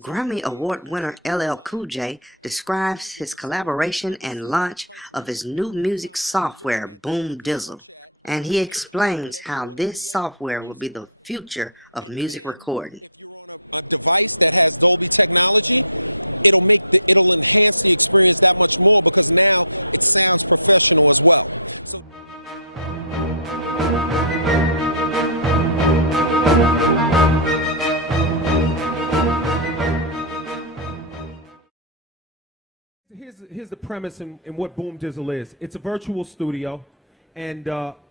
Grammy Award winner LL Cool J describes his collaboration and launch of his new music software, Boom Dizzle, and he explains how this software will be the future of music recording. Here's the premise and what Boom Dizzle is. It's a virtual studio, and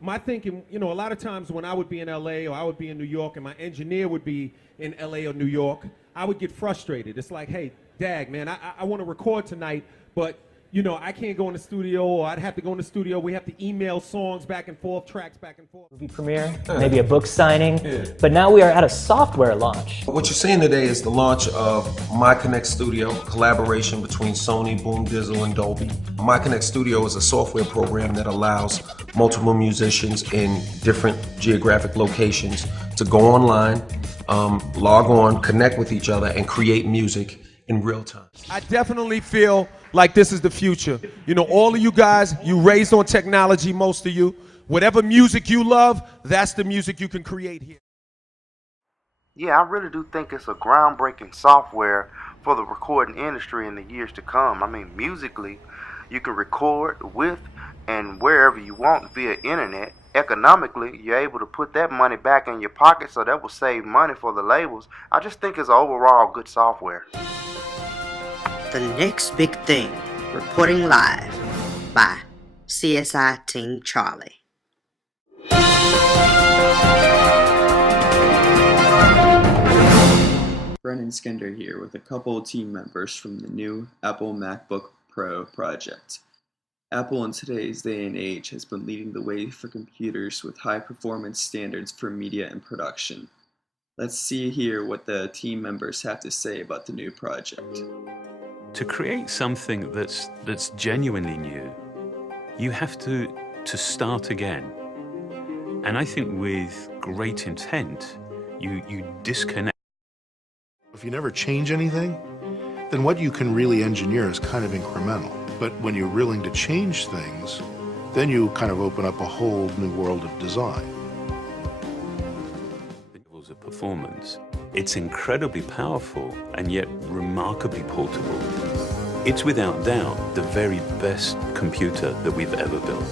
my thinking, a lot of times when I would be in LA or I would be in New York and my engineer would be in LA or New York, I would get frustrated. It's like, hey, Dag, man, I want to record tonight, but I can't go in the studio, or I'd have to go in the studio. We have to email songs back and forth, tracks back and forth. Movie premiere, maybe a book signing, but now we are at a software launch. What you're seeing today is the launch of MyConnect Studio, collaboration between Sony, Boom Dizzle, and Dolby. MyConnect Studio is a software program that allows multiple musicians in different geographic locations to go online, log on, connect with each other, and create music in real time. I definitely feel like this is the future. All of you guys, you raised on technology, most of you. Whatever music you love, that's the music you can create here. Yeah, I really do think it's a groundbreaking software for the recording industry in the years to come. I mean, musically, you can record with and wherever you want via internet. Economically, you're able to put that money back in your pocket, so that will save money for the labels. I just think it's overall good software. The Next Big Thing, reporting live by CSI Team Charlie. Brennan Skinder here with a couple of team members from the new Apple MacBook Pro project. Apple in today's day and age has been leading the way for computers with high performance standards for media and production. Let's see here what the team members have to say about the new project. To create something that's genuinely new, you have to start again. And I think with great intent, you disconnect. If you never change anything, then what you can really engineer is kind of incremental. But when you're willing to change things, then you kind of open up a whole new world of design. Levels of performance. It's incredibly powerful and yet remarkably portable. It's without doubt the very best computer that we've ever built.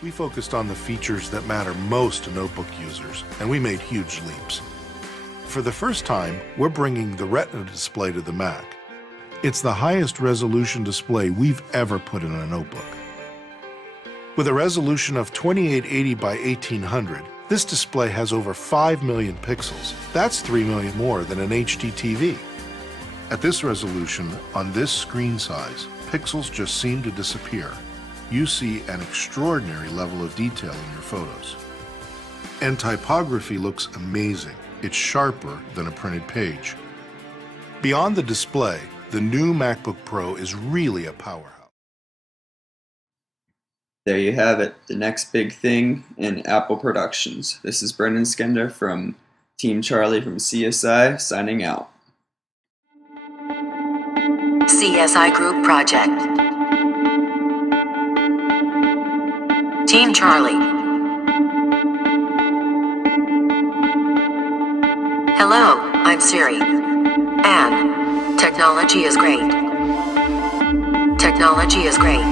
We focused on the features that matter most to notebook users, and we made huge leaps. For the first time, we're bringing the Retina display to the Mac. It's the highest resolution display we've ever put in a notebook. With a resolution of 2880 by 1800, this display has over 5 million pixels. That's 3 million more than an HD TV. At this resolution, on this screen size, pixels just seem to disappear. You see an extraordinary level of detail in your photos. And typography looks amazing. It's sharper than a printed page. Beyond the display, the new MacBook Pro is really a powerhouse. There you have it, the next big thing in Apple Productions. This is Brendan Skinder from Team Charlie from CSI, signing out. CSI Group Project. Team Charlie. Hello, I'm Siri. And technology is great. Technology is great.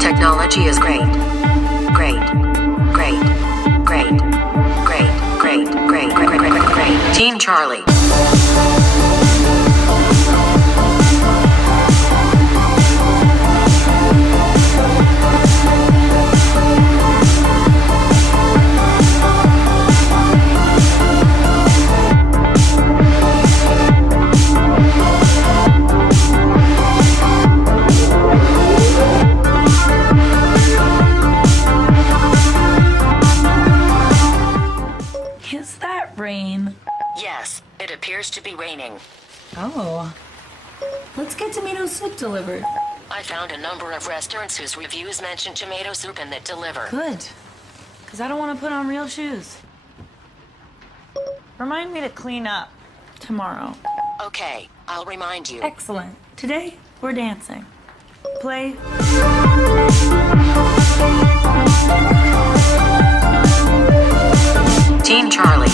Technology is great. Great. Great. Great. Great. Great. Great. Great. Great. Great. Great. Team Charlie. Is that rain? Yes, it appears to be raining. Oh. Let's get tomato soup delivered. I found a number of restaurants whose reviews mention tomato soup and that deliver. Good. because I don't want to put on real shoes. Remind me to clean up tomorrow. Okay, I'll remind you. Excellent. Today, we're dancing. Play. Team Charlie.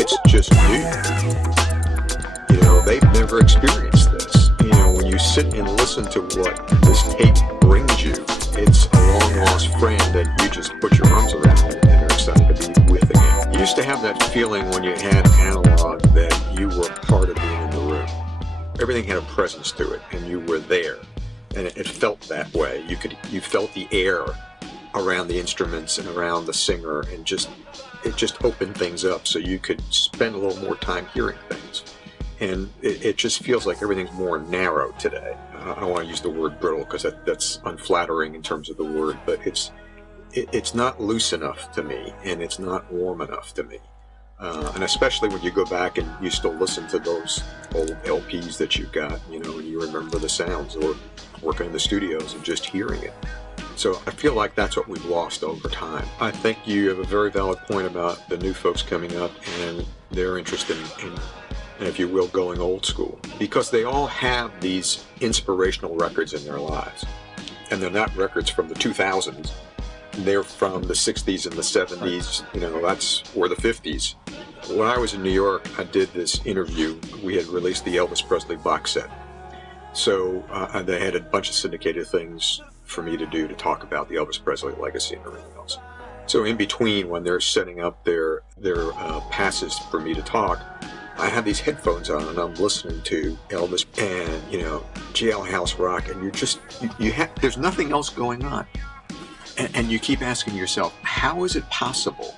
It's just new. You know, they've never experienced this. You know, when you sit and listen to what this tape brings you, it's a long lost friend that you just put your arms around and are excited to be with again. You used to have that feeling when you had analog that you were part of being in the room. Everything had a presence to it, and you were there, and it felt that way. You felt the air around the instruments and around the singer, and it just opened things up so you could spend a little more time hearing things. And it just feels like everything's more narrow today. I don't want to use the word brittle because that's unflattering in terms of the word, but it's not loose enough to me, and it's not warm enough to me. And especially when you go back and you still listen to those old LPs that you got, you know, and you remember the sounds, or working in the studios and just hearing it. So I feel like that's what we've lost over time. I think you have a very valid point about the new folks coming up and their interest in, if you will, going old school. Because they all have these inspirational records in their lives. And they're not records from the 2000s. They're from the 60s and the 70s, you know, or the 50s. When I was in New York, I did this interview. We had released the Elvis Presley box set. So they had a bunch of syndicated things for me to do to talk about the Elvis Presley legacy and everything else. So in between, when they're setting up their passes for me to talk, I have these headphones on and I'm listening to Elvis and, you know, Jailhouse Rock, and there's nothing else going on. And you keep asking yourself, how is it possible